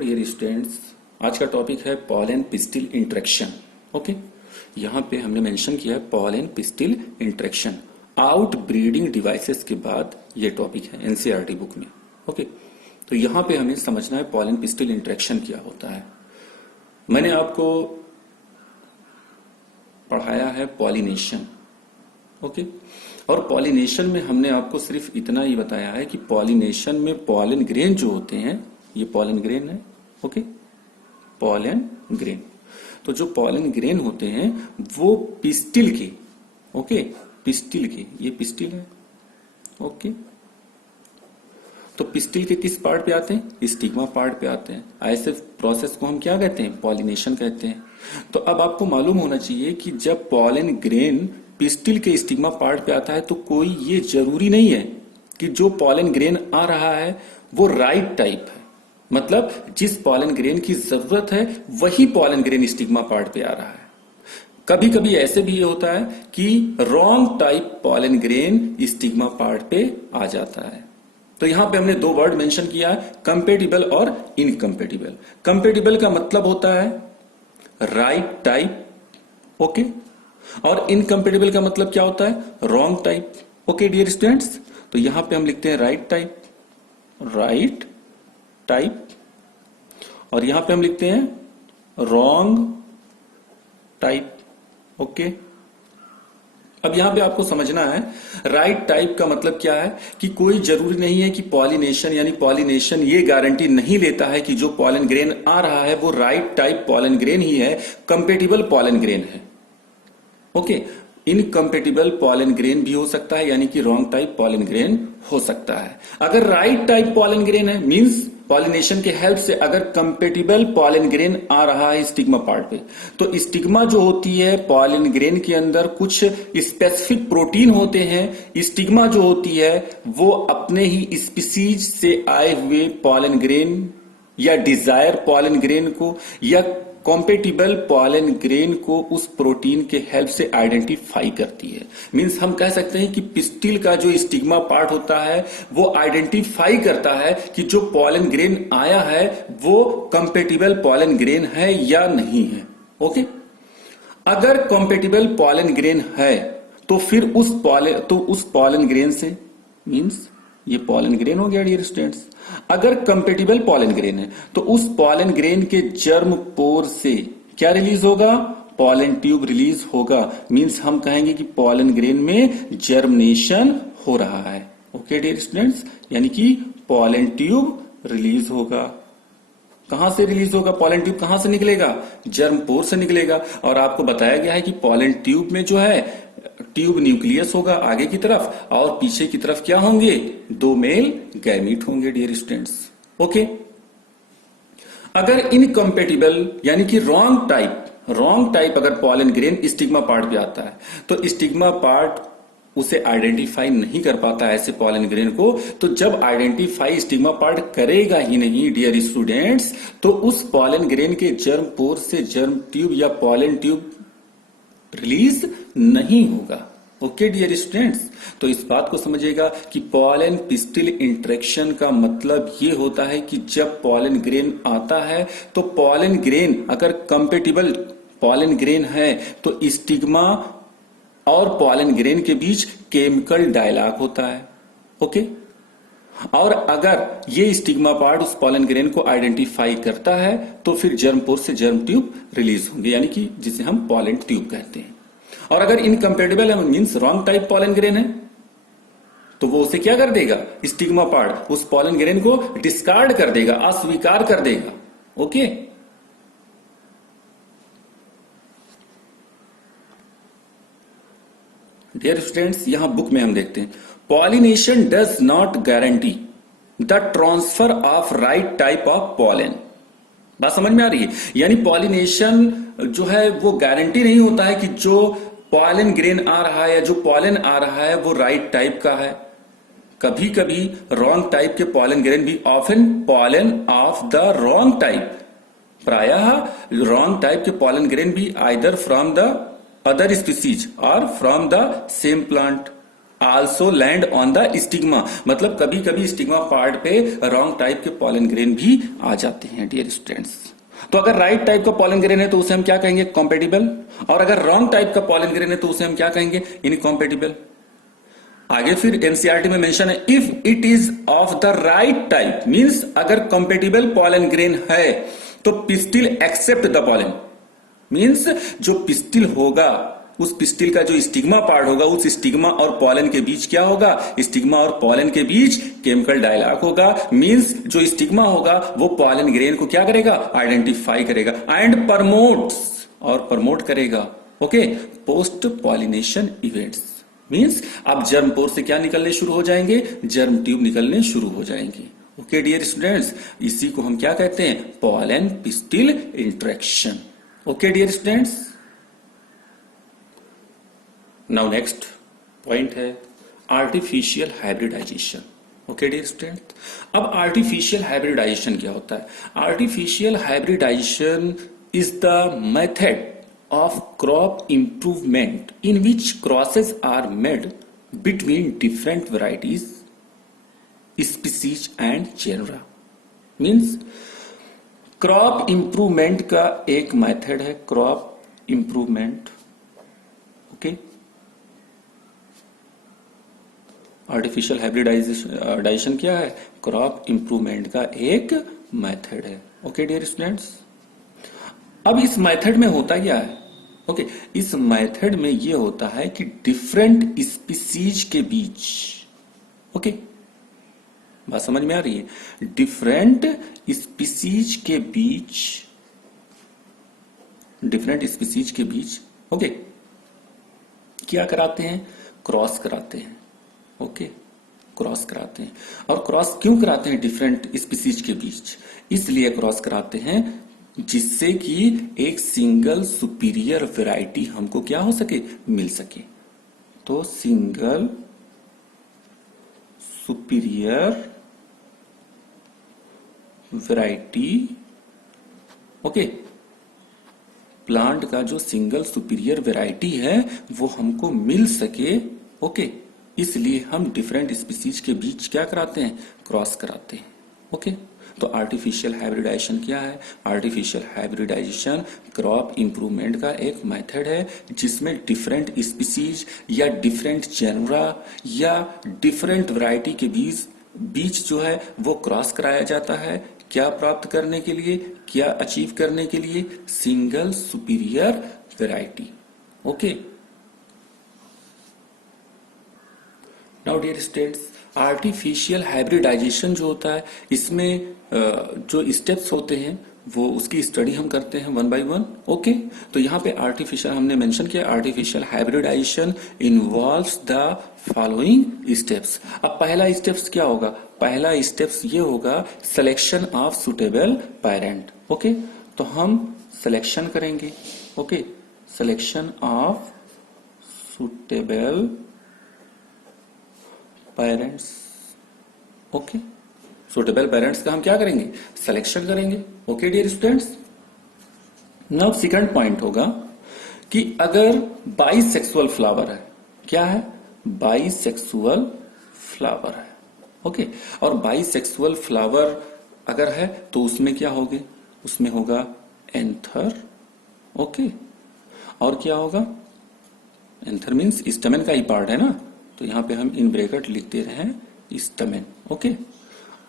Dear students, आज का topic है पॉलन पिस्टिल इंटरेक्शन। ओके, यहाँ पे हमने मेंशन किया है pollen pistil interaction. Out breeding devices के बाद ये टॉपिक है एनसीईआरटी बुक में। ओके, तो यहाँ पे हमें समझना है पॉलन पिस्टिल इंटरेक्शन क्या होता है। मैंने आपको पढ़ाया है पॉलिनेशन। ओके, और पॉलिनेशन में हमने आपको सिर्फ इतना ही बताया है कि पॉलिनेशन में पॉलन ग्रेन जो होते हैं, ये पॉलन ग्रेन है। ओके, पॉलन ग्रेन, तो जो पॉलन ग्रेन होते हैं वो पिस्टिल के, ओके, पिस्टिल के, ये पिस्टिल है। ओके, तो पिस्टिल के किस पार्ट पे आते हैं? स्टिग्मा पार्ट पे आते हैं। ऐसे प्रोसेस को हम क्या कहते हैं? पॉलिनेशन कहते हैं। तो अब आपको मालूम होना चाहिए कि जब पॉलन ग्रेन पिस्टिल के स्टिग्मा पार्ट पे आता है तो कोई ये जरूरी नहीं है कि जो पॉलन ग्रेन आ रहा है वो राइट टाइप है, मतलब जिस पॉलन ग्रेन की जरूरत है वही पॉलन ग्रेन स्टिग्मा पार्ट पे आ रहा है। कभी कभी ऐसे भी होता है कि wrong type pollen grain stigma part पे आ जाता है। तो यहां पे हमने दो वर्ड मेंशन किया है, कंपेटिबल और इनकम्पेटिबल। कंपेटिबल का मतलब होता है राइट टाइप, ओके, और इनकम्पेटिबल का मतलब क्या होता है? Wrong type. Okay dear students, तो यहां पे हम लिखते हैं राइट टाइप, राइट टाइप, और यहां पे हम लिखते हैं रॉन्ग टाइप। ओके, अब यहां पे आपको समझना है राइट टाइप का मतलब क्या है कि कोई जरूरी नहीं है कि पॉलिनेशन, यानी पॉलिनेशन ये गारंटी नहीं लेता है कि जो पॉलन ग्रेन आ रहा है वो राइट टाइप पॉलन ग्रेन ही है, कंपेटिबल पॉलन ग्रेन है। ओके, इनकम्पेटिबल पॉलन ग्रेन भी हो सकता है, यानी कि रॉन्ग टाइप पॉलन ग्रेन हो सकता है। अगर राइट टाइप पॉलन ग्रेन है, मींस पॉलिनेशन के हेल्प से अगर कंपेटिबल पॉलन ग्रेन आ रहा है स्टिग्मा पार्ट पे, तो स्टिग्मा जो होती है पॉलन ग्रेन के अंदर कुछ स्पेसिफिक प्रोटीन होते हैं। स्टिग्मा जो होती है वो अपने ही स्पीसीज से आए हुए पॉलन ग्रेन या डिजायर पॉलन ग्रेन को या कॉम्पेटिबल पॉलन ग्रेन को उस प्रोटीन के हेल्प से आइडेंटिफाई करती है। मींस हम कह सकते हैं कि पिस्टिल का जो स्टिग्मा पार्ट होता है वो आइडेंटिफाई करता है कि जो पॉलन ग्रेन आया है वो कंपेटिबल पॉलन ग्रेन है या नहीं है। ओके, अगर कॉम्पेटिबल पॉलन ग्रेन है तो फिर उस पॉलन ग्रेन से, मींस ये पॉलन ग्रेन हो गया डियर स्टूडेंट्स। अगर कंपेटिबल पॉलन ग्रेन है तो उस पॉलन ग्रेन के जर्म पोर से क्या रिलीज होगा? पॉलन ट्यूब रिलीज होगा। मींस हम कहेंगे कि पॉलन ग्रेन में जर्मिनेशन हो रहा है। ओके डियर स्टूडेंट्स, यानी कि पॉलन ट्यूब रिलीज होगा। कहां से रिलीज होगा? पॉलन ट्यूब कहां से निकलेगा? जर्म पोर से निकलेगा। और आपको बताया गया है कि पॉलन ट्यूब में जो है ट्यूब न्यूक्लियस होगा आगे की तरफ, और पीछे की तरफ क्या होंगे? दो मेल गैमीट होंगे डियर स्टूडेंट्स। ओके, अगर इनकम्पेटिबल यानी कि रॉन्ग टाइप अगर पॉलन ग्रेन स्टिग्मा पार्ट पे आता है तो स्टिग्मा पार्ट उसे आइडेंटिफाई नहीं कर पाता है ऐसे पॉलन ग्रेन को। तो जब आइडेंटिफाई स्टिग्मा पार्ट करेगा ही नहीं डियर स्टूडेंट्स, तो उस पॉलन ग्रेन के जर्म पोर से जर्म ट्यूब या पॉलन ट्यूब रिलीज नहीं होगा। ओके डियर स्टूडेंट्स, तो इस बात को समझिएगा कि पॉलन पिस्टिल इंटरेक्शन का मतलब ये होता है कि जब पॉलन ग्रेन आता है तो पॉलन ग्रेन अगर कंपेटिबल पॉलन ग्रेन है तो स्टिग्मा और पॉलन ग्रेन के बीच केमिकल डायलॉग होता है। ओके, और अगर ये स्टिग्मा पार्ट उस पॉलन ग्रेन को आइडेंटिफाई करता है तो फिर जर्म पोर से जर्म ट्यूब रिलीज होंगे, यानी कि जिसे हम पॉलन ट्यूब कहते हैं। और अगर इनकम्पेटिबल है, means wrong type pollen grain है, तो वो उसे क्या कर देगा? स्टिग्मा पार्ट उस पॉलन ग्रेन को डिस्कार्ड कर देगा, अस्वीकार कर देगा। ओके, डियर स्टूडेंट्स, यहां बुक में हम देखते हैं pollination does not guarantee the transfer of right type of pollen. बात समझ में आ रही है? यानी पॉलिनेशन जो है वो गारंटी नहीं होता है कि जो पॉलन ग्रेन आ रहा है या जो पॉलन आ रहा है वो राइट टाइप का है। कभी कभी रॉन्ग टाइप के पॉलन ग्रेन भी, often pollen of the wrong type, प्रायः रॉन्ग टाइप के पॉलन ग्रेन भी either from the other species और from the same plant also land on the stigma, मतलब कभी कभी स्टिग्मा पार्ट पे रॉन्ग टाइप के पॉलन ग्रेन भी आ जाते हैं डियर स्टूडेंट्स। तो अगर राइट टाइप का पॉलन ग्रेन है तो उसे हम क्या कहेंगे, कॉम्पेटिबल, और अगर रॉन्ग टाइप का पॉलन ग्रेन है तो उसे हम क्या कहेंगे, इनकॉम्पेटिबल। आगे फिर एनसीईआरटी में मेंशन है, if it is of the right type, means अगर कॉम्पेटिबल पॉलन ग्रेन है तो pistil accept the pollen, means जो पिस्टिल होगा उस पिस्टिल का जो स्टिग्मा पार्ट होगा, उस स्टिग्मा और पॉलन के बीच क्या होगा, स्टिग्मा और पॉलन के बीच केमिकल डायलॉग होगा, मींस जो स्टिग्मा होगा वो पॉलन ग्रेन को क्या करेगा, आइडेंटिफाई करेगा एंड प्रमोट्स, और प्रमोट करेगा okay post pollination events, means अब जर्म पोर से क्या निकलने शुरू हो जाएंगे, जर्म ट्यूब निकलने शुरू हो जाएंगे। ओके डियर स्टूडेंट्स, इसी को हम क्या कहते हैं, pollen pistil interaction. Okay dear students, now next point है artificial hybridization. Okay dear student, अब आर्टिफिशियल हाइब्रिडाइजेशन क्या होता है, artificial hybridization is the method of crop improvement in which crosses are made between different varieties, species and genera। means crop improvement का एक method है crop improvement। Okay, artificial hybridization क्या है, crop improvement का एक मेथड है। Okay dear students, अब इस मेथड में होता क्या है, ओके इस मेथड में ये होता है कि डिफरेंट स्पीसीज के बीच, ओके बात समझ में आ रही है, डिफरेंट स्पीसीज के बीच, डिफरेंट स्पीसीज के बीच ओके क्या कराते हैं, क्रॉस कराते हैं। ओके क्रॉस कराते हैं, और क्रॉस क्यों कराते हैं डिफरेंट स्पीसीज के बीच, इसलिए क्रॉस कराते हैं जिससे कि एक सिंगल सुपीरियर वैरायटी हमको क्या हो सके, मिल सके। तो single superior variety, okay plant का जो सिंगल सुपीरियर वैरायटी है वो हमको मिल सके। ओके इसलिए हम डिफरेंट स्पीसीज के बीच क्या कराते हैं, क्रॉस कराते हैं। ओके तो आर्टिफिशियल हाइब्रिडाइजेशन क्या है, आर्टिफिशियल हाइब्रिडाइजेशन क्रॉप इंप्रूवमेंट का एक मेथड है जिसमें डिफरेंट स्पीसीज या डिफरेंट जेनरा या डिफरेंट वैरायटी के बीच जो है वो क्रॉस कराया जाता है। क्या प्राप्त करने के लिए, क्या अचीव करने के लिए, single superior variety. Okay now dear students, artificial hybridization जो होता है इसमें जो स्टेप्स होते हैं वो उसकी स्टडी हम करते हैं वन बाय वन। ओके तो यहाँ पे आर्टिफिशियल हमने मेंशन किया, artificial hybridization involves the following steps. अब पहला स्टेप्स क्या होगा, पहला स्टेप्स ये होगा selection of suitable parent. Okay तो हम सिलेक्शन करेंगे, okay selection of suitable parents. Okay suitable parents का हम क्या करेंगे, सिलेक्शन करेंगे। Okay dear students, now second point होगा कि अगर बाइसेक्सुअल फ्लावर है, क्या है, बाइसेक्सुअल फ्लावर है। ओके और बाइसेक्सुअल फ्लावर अगर है तो उसमें क्या होगे, उसमें होगा एंथर। ओके और क्या होगा, एंथर मीन्स स्टमेन का ही पार्ट है ना, तो यहां पे हम इन ब्रैकेट लिख दे रहे हैं स्टमेन। ओके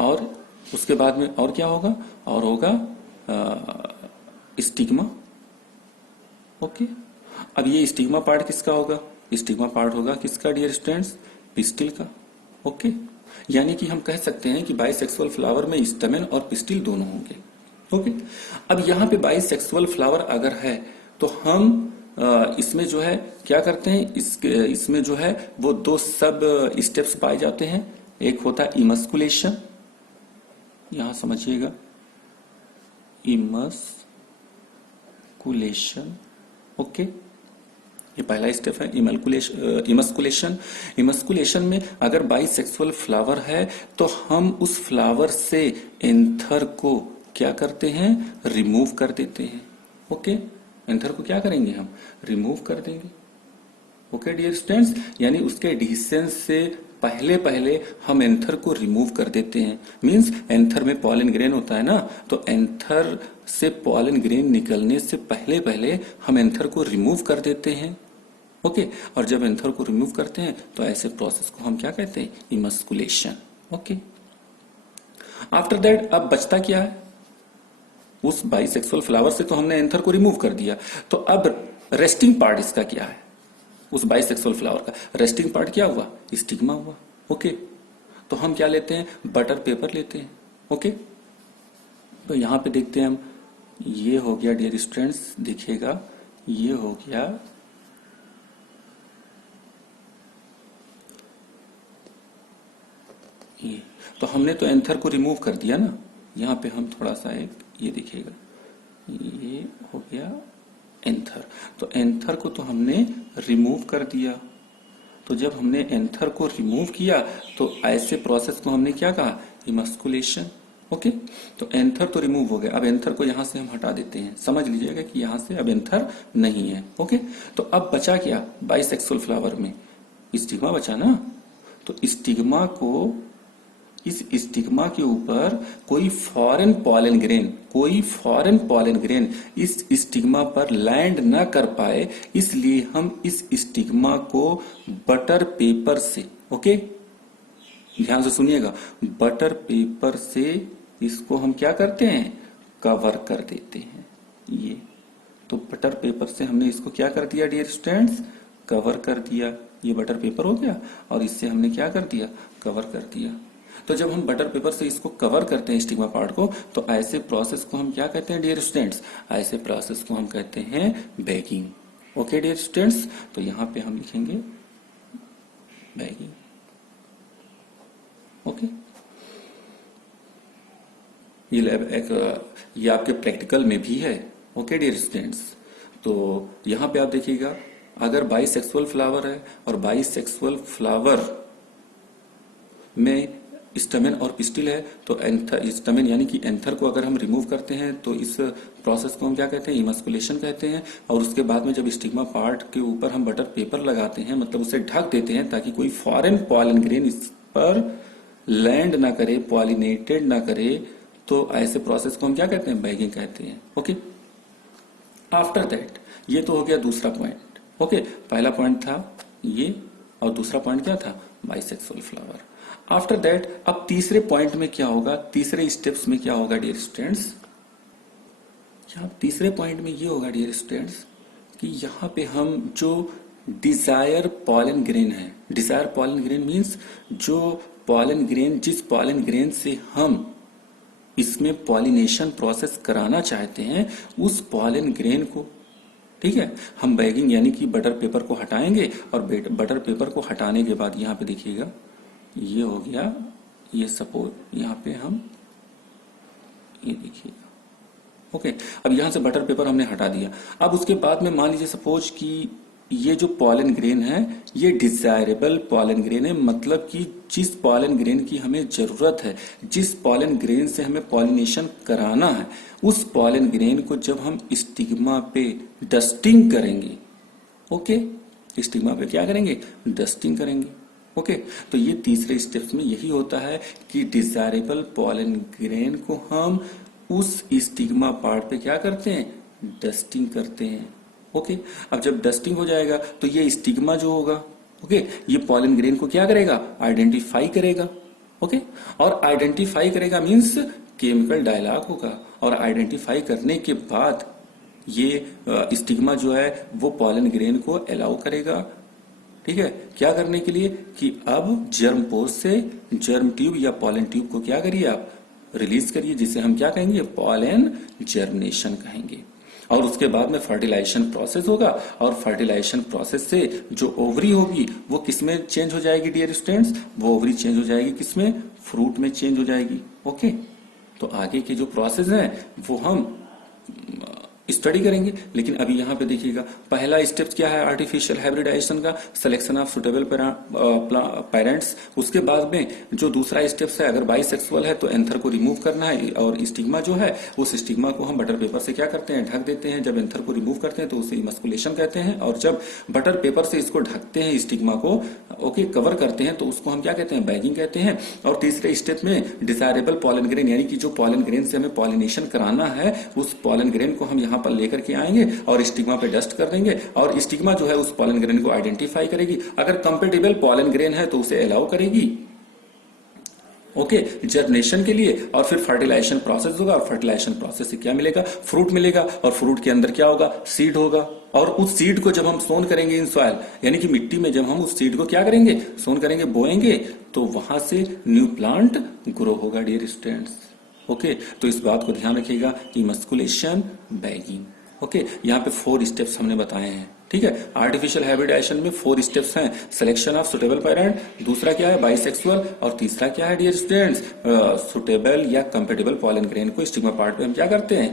और उसके बाद में और क्या होगा, और होगा स्टिग्मा। ओके अब ये स्टिग्मा पार्ट किसका होगा, स्टिग्मा पार्ट होगा किसका डियर स्टूडेंट्स, पिस्टिल का। ओके यानी कि हम कह सकते हैं कि बाइसेक्सुअल फ्लावर में स्टमेन और पिस्टिल दोनों होंगे। ओके अब यहां पे बाइसेक्सुअल फ्लावर अगर है तो हम इसमें जो है क्या करते हैं, इसमें जो है वो दो सब स्टेप्स पाए जाते हैं। एक होता है इमस्कुलेशन, यहां समझिएगा इमस्कुलेशन। ओके ये पहला स्टेप है इमस्कुलेशन। इमस्कुलेशन में अगर बाइसेक्सुअल फ्लावर है तो हम उस फ्लावर से एंथर को क्या करते हैं, रिमूव कर देते हैं। ओके एंथर को क्या करेंगे, हम रिमूव कर देंगे। ओके डियर स्टूडेंट्स, यानी उसके एडिशन से पहले पहले हम एंथर को रिमूव कर देते हैं। मींस एंथर में पॉलन ग्रेन होता है ना, तो एंथर से पॉलन ग्रेन निकलने से पहले पहले हम एंथर को रिमूव कर देते हैं। ओके, और जब एंथर को रिमूव करते हैं तो ऐसे प्रोसेस को हम क्या कहते हैं? इमस्कुलेशन। ओके, आफ्टर दैट अब बचता क्या है? उस बाइसेक्सुअल फ्लावर से तो हमने एंथर को रिमूव कर दिया, तो अब रेस्टिंग पार्ट इसका क्या है? उस बाइसेक्सुअल फ्लावर का रेस्टिंग पार्ट क्या हुआ? स्टिग्मा हुआ। ओके, तो हम क्या लेते हैं? बटर पेपर लेते हैं। ओके, तो यहां पे देखते हैं हम, ये हो गया डियर स्टूडेंट्स, देखिएगा ये हो गया ये, तो हमने तो एंथर को रिमूव कर दिया ना। यहां पे हम थोड़ा सा एक ये देखिएगा, ये हो गया एंथर। तो एंथर को तो हमने रिमूव कर दिया। तो जब हमने एंथर को रिमूव किया तो ऐसे प्रोसेस को हमने क्या कहा? इमस्कुलेशन। ओके, तो एंथर तो रिमूव हो गया। अब एंथर को यहां से हम हटा देते हैं। समझ लीजिएगा कि यहां से अब एंथर नहीं है। ओके, तो अब बचा क्या? बाइसेक्सुअल फ्लावर में स्टिग्मा बचा ना। तो स्टिग्मा को, इस स्टिग्मा के ऊपर कोई फॉरेन पॉलन ग्रेन इस स्टिग्मा पर लैंड न कर पाए, इसलिए हम इस स्टिग्मा को बटर पेपर से, ओके ध्यान से सुनिएगा, बटर पेपर से इसको हम क्या करते हैं? कवर कर देते हैं। ये तो बटर पेपर से हमने इसको क्या कर दिया डियर स्टूडेंट्स? कवर कर दिया। ये बटर पेपर हो गया और इससे हमने क्या कर दिया? कवर कर दिया। तो जब हम बटर पेपर से इसको कवर करते हैं स्टिग्मा पार्ट को, तो ऐसे प्रोसेस को हम क्या कहते हैं डियर स्टूडेंट्स? ऐसे प्रोसेस को हम कहते हैं बैगिंग। ओके डियर स्टूडेंट्स, तो यहां पे हम लिखेंगे बैगिंग। ओके, ये लैब एक, ये आपके प्रैक्टिकल में भी है। ओके डियर स्टूडेंट्स, तो यहां पे आप देखिएगा, अगर बाइसेक्सुअल फ्लावर है और बाइसेक्सुअल फ्लावर में स्टमेन और पिस्टिल है, तो एंथर, स्टमेन यानी कि एंथर को अगर हम रिमूव करते हैं तो इस प्रोसेस को हम क्या कहते हैं? इमस्कुलेशन कहते हैं। और उसके बाद में जब स्टिग्मा पार्ट के ऊपर हम बटर पेपर लगाते हैं, मतलब उसे ढक देते हैं ताकि कोई फॉरेन पॉलन ग्रेन इस पर लैंड ना करे, पॉलिनेटेड ना करे, तो ऐसे प्रोसेस को हम क्या कहते हैं? बैगिंग कहते हैं। ओके, आफ्टर दैट, ये तो हो गया दूसरा पॉइंट। ओके, पहला पॉइंट था ये और दूसरा पॉइंट क्या था? Bisexual flower. आफ्टर दैट अब तीसरे पॉइंट में क्या होगा? तीसरे स्टेप्स में क्या होगा डियर स्टूडेंट्स? यहाँ तीसरे पॉइंट में ये होगा डियर स्टूडेंट्स कि यहाँ पे हम जो डिजायर पॉलन ग्रेन है, डिजायर पॉलन ग्रेन मीन्स जो पॉलन ग्रेन, जिस पॉलन ग्रेन से हम इसमें पॉलिनेशन प्रोसेस कराना चाहते हैं, उस पॉलन ग्रेन को, ठीक है, हम बैगिंग यानी कि बटर पेपर को हटाएंगे। और बटर पेपर को हटाने के बाद यहाँ पे देखिएगा, ये हो गया, ये सपोज यहाँ पे हम ये देखिएगा। ओके, अब यहां से बटर पेपर हमने हटा दिया। अब उसके बाद में मान लीजिए सपोज कि ये जो पॉलन ग्रेन है ये डिजायरेबल पॉलन ग्रेन है, मतलब कि जिस पॉलन ग्रेन की हमें जरूरत है, जिस पॉलन ग्रेन से हमें पॉलिनेशन कराना है, उस पॉलन ग्रेन को जब हम स्टिग्मा पे डस्टिंग करेंगे, ओके, स्टिग्मा पे क्या करेंगे? डस्टिंग करेंगे। ओके, तो ये तीसरे स्टेप्स में यही होता है कि डिजायरेबल पॉलन ग्रेन को हम उस स्टिग्मा पार्ट पे क्या करते हैं? डस्टिंग करते हैं। ओके, अब जब डस्टिंग हो जाएगा तो ये स्टिग्मा जो होगा, ओके, ये पॉलन ग्रेन को क्या करेगा? आइडेंटिफाई करेगा। ओके, और आइडेंटिफाई करेगा मीन्स केमिकल डायलॉग होगा, और आइडेंटिफाई करने के बाद ये स्टिग्मा जो है वो पॉलन ग्रेन को अलाउ करेगा, ठीक है, क्या करने के लिए? कि अब जर्म पोर से जर्म ट्यूब या पॉलन ट्यूब को क्या करिए? आप रिलीज करिए, जिसे हम क्या कहेंगे? पॉलन जर्मिनेशन कहेंगे। और उसके बाद में फर्टिलाइजेशन प्रोसेस होगा, और फर्टिलाइजेशन प्रोसेस से जो ओवरी होगी वो किसमें चेंज हो जाएगी डियर स्टूडेंट्स? वो ओवरी चेंज हो जाएगी किसमें? फ्रूट में चेंज हो जाएगी। ओके, तो आगे के जो प्रोसेस है वो हम स्टडी करेंगे। लेकिन अभी यहाँ पे देखिएगा, पहला स्टेप क्या है आर्टिफिशियल हाइब्रिडाइजेशन का, सिलेक्शन ऑफ सुटेबल पेरेंट्स। उसके बाद में जो दूसरा स्टेप है, अगर बाइसेक्सुअल है तो एंथर को रिमूव करना है, और स्टिग्मा जो है उस स्टिग्मा को हम बटर पेपर से क्या करते हैं, ढक देते हैं। जब एंथर को रिमूव करते हैं तो उसे इमस्कुलेशन कहते हैं, और जब बटर पेपर से इसको ढकते हैं, स्टिग्मा को ओके कवर करते हैं, तो उसको हम क्या कहते हैं, बैगिंग कहते हैं। और तीसरे स्टेप में डिजायरेबल पॉलन ग्रेन, यानी कि जो पॉलन ग्रेन से हमें पॉलिनेशन कराना है, उस पॉलन ग्रेन को हम यहाँ पर लेकर के आएंगे और स्टिग्मा पे डस्ट कर देंगे, और स्टिग्मा जो है उस पॉलन ग्रेन को आइडेंटिफाई करेगी। अगर कंपेटेबल पॉलन ग्रेन है तो उसे अलाउ करेगी ओके जर्मिनेशन के लिए, और फिर फर्टिलाइजेशन प्रोसेस होगा, और फर्टिलाइजेशन प्रोसेस से क्या मिलेगा, फ्रूट मिलेगा, और फ्रूट के अंदर क्या होगा, सीड होगा। और उस सीड को जब हम सोन करेंगे इन सॉइल, यानी कि मिट्टी में जब हम उस सीड को क्या करेंगे, सोन करेंगे, बोएंगे, तो वहां से न्यू प्लांट ग्रो होगा डियर स्टूडेंट्स। ओके तो इस बात को ध्यान रखिएगा कि मस्कुलेशन, बैगिंग। ओके यहाँ पे 4 स्टेप्स हमने बताए हैं, ठीक है। आर्टिफिशियल हाइब्रिडाइजेशन में 4 स्टेप्स हैं, सिलेक्शन ऑफ सुटेबल पेरेंट, दूसरा क्या है बाइसेक्सुअल, और तीसरा क्या है डियर स्टूडेंट्स, सुटेबल या कंपेटेबल पॉलन ग्रेन को स्टिग्मा पार्ट पे हम क्या करते हैं,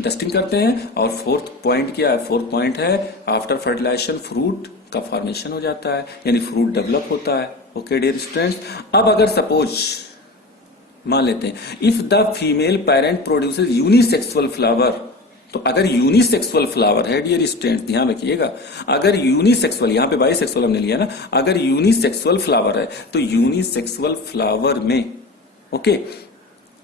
डस्टिंग करते हैं। और 4th पॉइंट क्या है, 4th पॉइंट है आफ्टर फर्टिलाइजेशन फ्रूट का फॉर्मेशन हो जाता है, यानी फ्रूट डेवलप होता है। ओके डियर स्टूडेंट्स, अब अगर सपोज मान लेते हैं if the female parent produces unisexual flower, तो अगर यूनिसेक्सुअल फ्लावर है डियर स्टूडेंट्स, ध्यान रखिएगा, अगर यूनिसेक्सुअल, यहां पे बाइसेक्सुअल हमने लिया ना, अगर यूनिसेक्सुअल फ्लावर है तो यूनिसेक्सुअल फ्लावर में ओके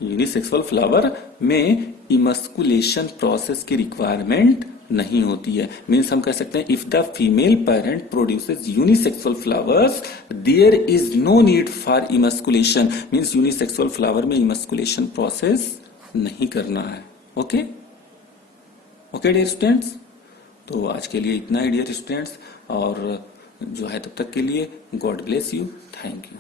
यूनिसेक्सुअल फ्लावर में इमस्कुलेशन प्रोसेस की रिक्वायरमेंट नहीं होती है। मीन्स हम कह सकते हैं if the female parent produces unisexual flowers there is no need for emasculation, means unisexual flower में इमस्कुलेशन प्रोसेस नहीं करना है। ओके ओके डियर स्टूडेंट्स, तो आज के लिए इतना ही डियर स्टूडेंट्स, और जो है तब तक के लिए God bless you, thank you.